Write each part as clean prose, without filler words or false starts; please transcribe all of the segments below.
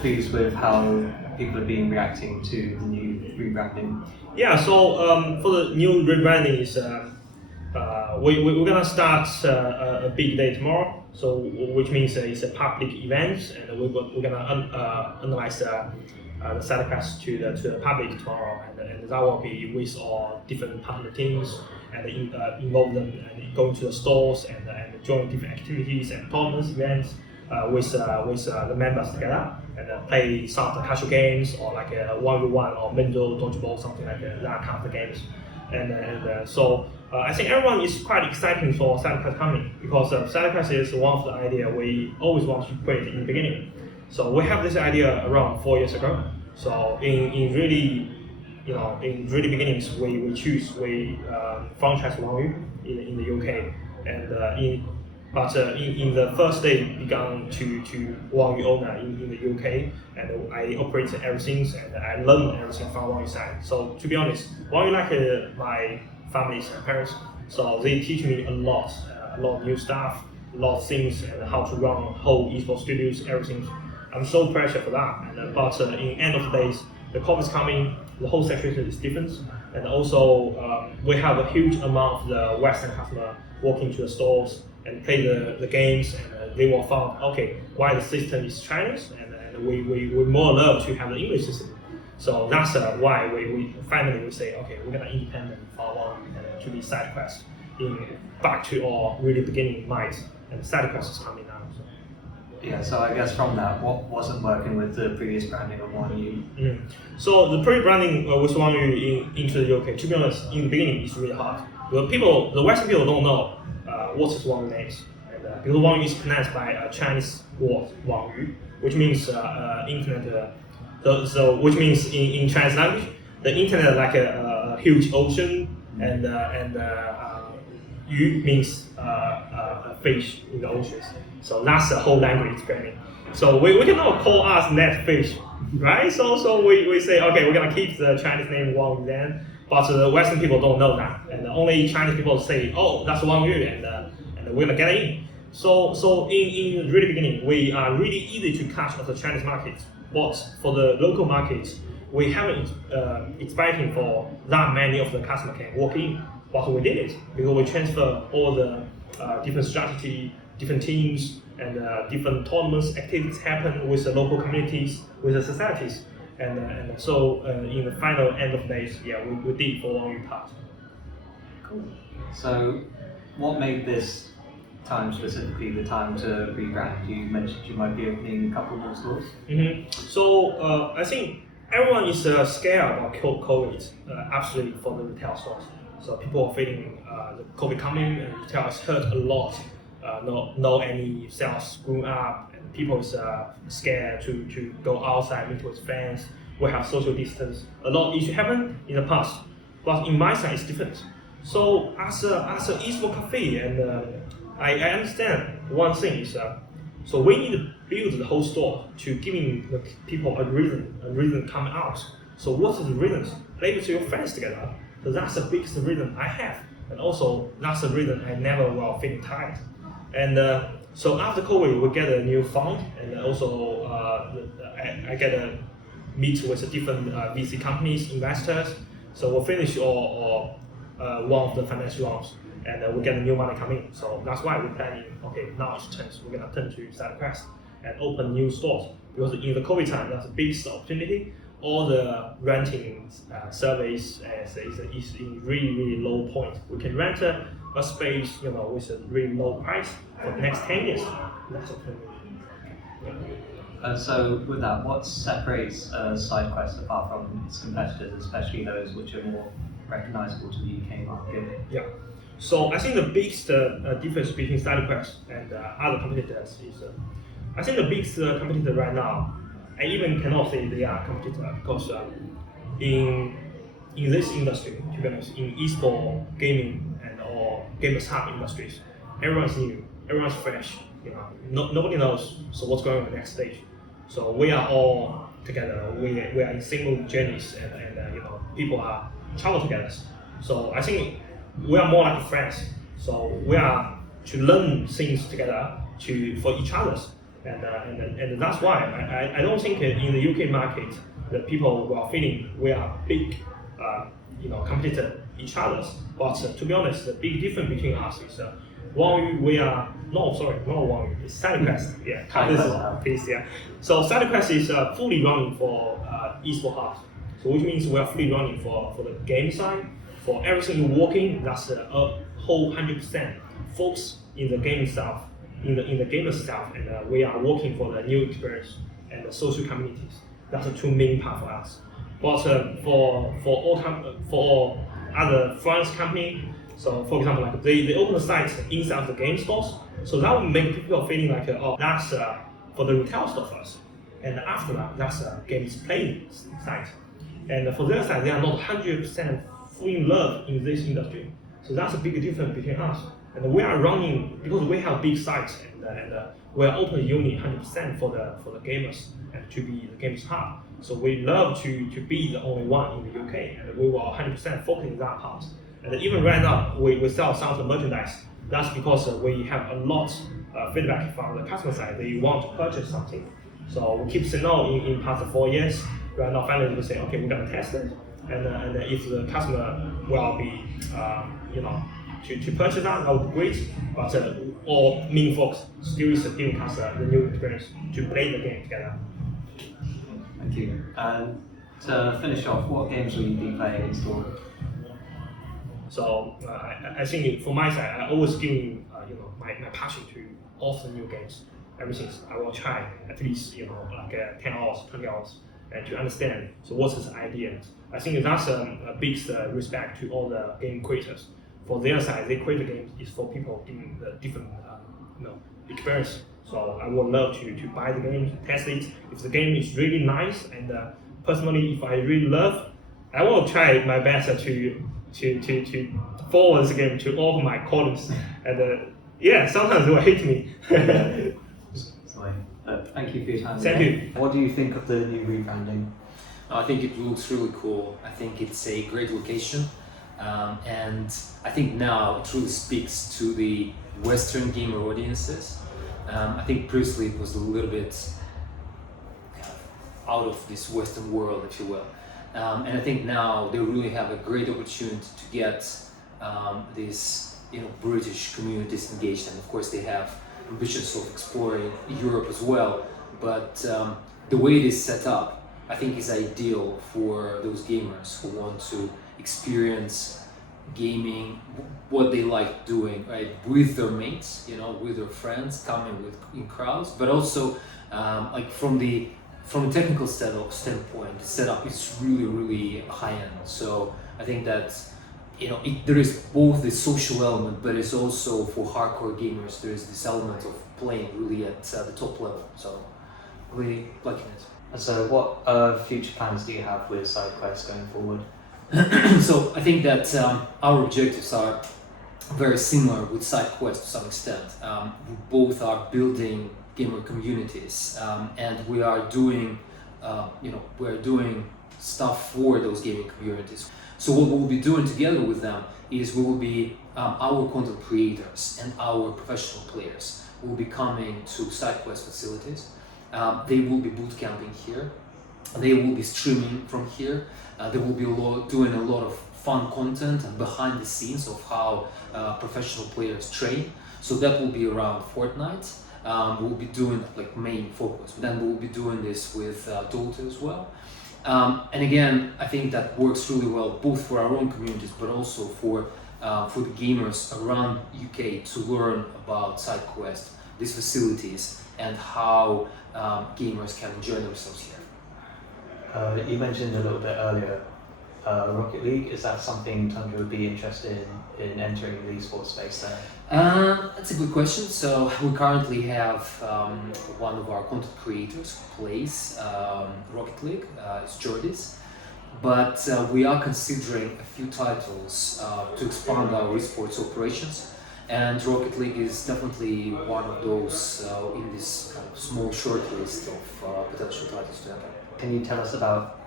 pleased with how people have been reacting to the new rebranding? Yeah, so for the new rebranding is we're gonna start a big day tomorrow. So which means it's a public event, and we're gonna analyze the Sidequest to the public tomorrow, and that will be with all different partner teams and involve them and going to the stores and join different activities and tournaments events with the members together and play some of the casual games or like a 1v1 or mental dodgeball, something like that kind of games. So I think everyone is quite excited for Sidequest coming because Sidequest is one of the ideas we always want to create in the beginning. So we have this idea around 4 years ago. So in really beginnings we franchise Wangyu in the UK, and in the first day began to Wangyu owner in the UK, and I operated everything and I learned everything from Wangyu side. So to be honest, Wangyu like my family's parents, so they teach me a lot of new stuff, a lot of things, and how to run whole esports studios, everything. I'm so appreciative for that. But in end of the days, the COVID is coming, the whole situation is different, and also we have a huge amount of the Western customer walking to the stores and play the games, and they will find why the system is Chinese, and we more love to have the English system. So that's why we finally say we're gonna independent for one to be Sidequest back to our really beginning mind, and Sidequest is coming now. So. Yeah, so I guess from that, what wasn't working with the previous branding of Wangyu? So the pre-branding with Wangyu into the UK, to be honest, in the beginning it's really hard. The Western people don't know what is Wangyu names, and because Wangyu is connected by a Chinese word Wangyu, which means internet. So which means in Chinese language, the internet like a huge ocean, and yu means a fish in the oceans. So that's the whole language explaining. So we cannot call us net fish, right? So we say we're gonna keep the Chinese name Wangyu then, but the Western people don't know that, and only Chinese people say that's Wangyu, and we're gonna get in. So in the really beginning, we are really easy to catch of the Chinese market, but for the local market, we haven't expecting for that many of the customer can walk in, but we did it because we transfer all the different strategy, different teams, and different tournaments activities happen with the local communities, with the societies, and so in the final end of days, we did for Wangyu part. Cool. So, what made this time specifically the time to rebrand? You mentioned you might be opening a couple more stores. So I think everyone is scared about COVID, absolutely, for the retail stores. So people are feeling the COVID coming, and retail is hurt a lot. No any sales going up, and people is scared to go outside meet with friends. We have social distance. A lot of issues happened in the past, but in my side it's different. So as a esports cafe, and I understand one thing is so we need to build the whole store to giving the people a reason come out. So what is the reason? Play with your friends together. So that's the biggest reason I have, and also that's the reason I never will feel tired. And so after COVID, we get a new fund, and also I get a meet with the different VC companies, investors. So we'll finish one of the financial rounds, and we get a new money coming. So that's why we're planning. Now it's chance we're gonna turn to Sidequest and open new stores, because in the COVID time, that's the biggest opportunity. All the renting surveys is in really low point. We can rent a space, with a really low price for the next 10 years. That's opportunity. So with that, what separates Sidequest apart from its competitors, especially those which are more recognizable to the UK market? Yeah. So I think the biggest difference between Sidequest and other competitors is, I think the biggest competitor right now, I even cannot say they are competitor, because in this industry, to be honest, in esports, gaming, and or gamers hub industries, everyone's new, everyone's fresh. Nobody knows. So what's going on the next stage? So we are all together. We are in single journeys, and people are travel together. So I think we are more like friends. So we are to learn things together for each other. and that's why I don't think in the UK market the people who are feeling we are big, competitor each other. But to be honest, the big difference between us is we are not one. It's Sidequest. Yeah, cut this one, please. Yeah. So Sidequest is fully running for esports hubs. So which means we are fully running for the game side, for everything you're working. That's a whole 100% focus in the game itself, in the gamer stuff, and we are working for the new experience and the social communities. That's the two main part for us. But for other France company, so for example, like they open the sites inside the game stores, so that will make people feeling like that's for the retail store first, and after that that's a games playing site. And for their side, they are not 100% fully in love in this industry. So that's a big difference between us. And we are running because we have big sites and we are open only 100% for the gamers and to be the games hub. So we love to be the only one in the UK, and we will 100% focus on that part. And even right now, we sell some of the merchandise. That's because we have a lot feedback from the customer side. They want to purchase something. So we keep saying no in past 4 years. Right now, finally we say, okay, we're gonna test it, and if the customer will be, to purchase that would be great. But our main focus still is giving us the new experience to play the game together. Thank you. And to finish off, what games will you be playing in store? So I think for my side, I always giving my passion to all the new games. Everything I will try at least 10 hours, 20 hours. And to understand, so what is the idea? I think that's a big respect to all the game creators. For their side, they create the games is for people in the different experience. So I would love to buy the game, test it. If the game is really nice, and personally, if I really love, I will try my best to forward this game to all of my colleagues. And sometimes they will hate me. Sorry. Thank you for your time. Thank you. What do you think of the new rebranding? I think it looks really cool. I think it's a great location, and I think now it really speaks to the Western gamer audiences. I think previously it was a little bit kind of out of this Western world, if you will. And I think now they really have a great opportunity to get these British communities engaged, and of course they have ambitions of exploring Europe as well, but the way it is set up, I think is ideal for those gamers who want to experience gaming, what they like doing, right, with their mates, with their friends, coming in crowds, but also from the technical standpoint, the setup is really, really high end. So I think that there is both the social element, but it's also for hardcore gamers. There is this element of playing really at the top level. So, really liking it. And so, what future plans do you have with Sidequest going forward? So, I think that our objectives are very similar with Sidequest to some extent. We both are building gamer communities, and we are doing, stuff for those gaming communities. So what we'll be doing together with them is we will be our content creators and our professional players will be coming to Sidequest facilities. They will be boot camping here. They will be streaming from here. They will be doing a lot of fun content and behind the scenes of how professional players train. So that will be around Fortnite. We'll be doing main focus. Then we'll be doing this with Dota as well. And again, I think that works really well both for our own communities, but also for the gamers around UK to learn about Sidequest, these facilities, and how gamers can enjoy themselves here. You mentioned a little bit earlier Rocket League. Is that something Tundra would be interested in entering the esports space there? That's a good question. So we currently have one of our content creators who plays Rocket League, it's Jordis. But we are considering a few titles to expand our esports operations. And Rocket League is definitely one of those in this kind of small short list of potential titles to enter. Can you tell us about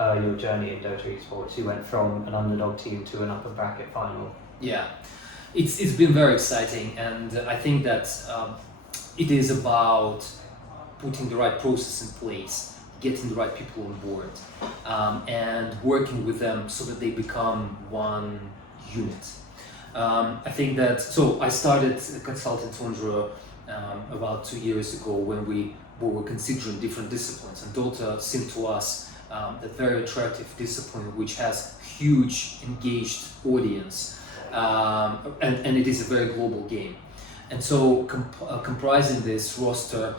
your journey in Dota Esports? You went from an underdog team to an upper bracket final. Yeah, it's been very exciting, and I think that it is about putting the right process in place, getting the right people on board, and working with them so that they become one unit. I think that, so I started consulting Tundra about 2 years ago when we were considering different disciplines, and Dota seemed to us a very attractive discipline which has huge engaged audience, and it is a very global game. And so comprising this roster,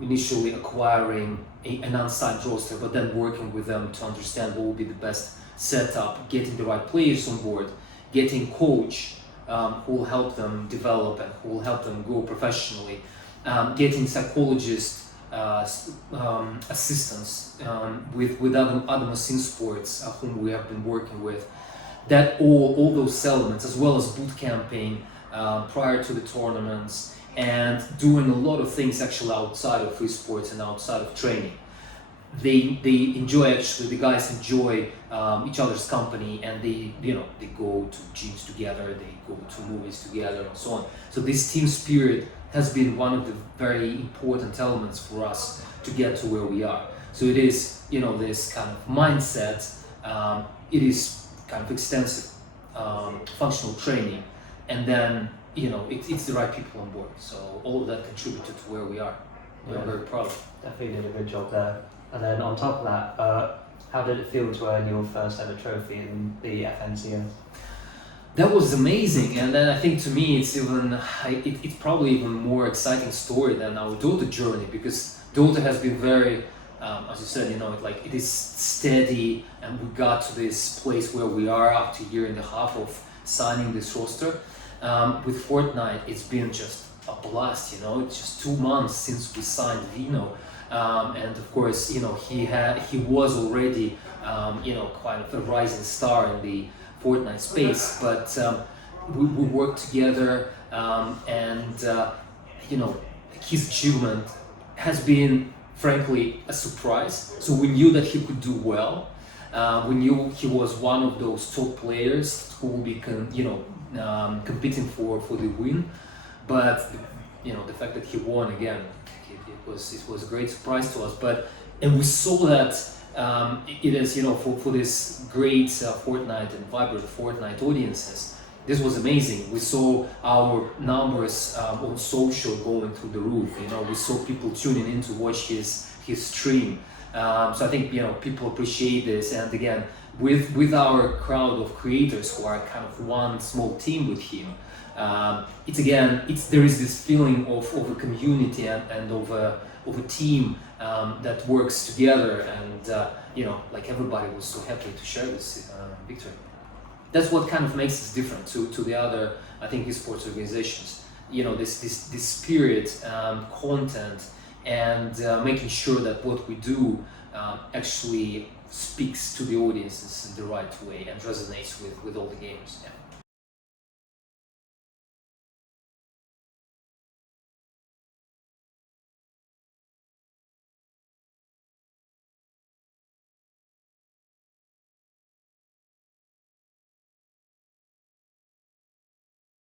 initially acquiring an unsigned roster, but then working with them to understand what would be the best setup, getting the right players on board, getting coach who will help them develop and who will help them grow professionally, getting psychologist assistants with other machine sports whom we have been working with. That all those elements, as well as boot camping prior to the tournaments, and doing a lot of things actually outside of esports and outside of training. They enjoy, actually, the guys enjoy each other's company, and they go to gyms together, they go to movies together, and so on. So this team spirit has been one of the very important elements for us to get to where we are. So it is, this kind of mindset. It is kind of extensive functional training, and then it's the right people on board. So all of that contributed to where we are. We're very proud. Definitely did a good job there. And then on top of that, how did it feel to earn your first ever trophy in the FNCS? That was amazing, and then I think to me it's probably even more exciting story than our Dota journey, because Dota has been very, as you said, it is steady, and we got to this place where we are after a year and a half of signing this roster. With Fortnite, it's been just a blast. It's just 2 months since we signed Vino, and of course, he was already, quite a rising star in the Fortnite space, but we worked together, and his achievement has been, frankly, a surprise. So we knew that he could do well. We knew he was one of those top players who will be competing for the win, but the fact that he won again, it was a great surprise to us. And we saw that it is, for this great Fortnite and vibrant Fortnite audiences, this was amazing. We saw our numbers on social going through the roof. We saw people tuning in to watch his stream. So I think people appreciate this, and again, with our crowd of creators who are kind of one small team with him, there is this feeling of a community and of a team that works together, and everybody was so happy to share this victory. That's what kind of makes us different to the other, I think, esports organizations. This spirit, content, and making sure that what we do actually speaks to the audiences in the right way and resonates with all the gamers. Yeah.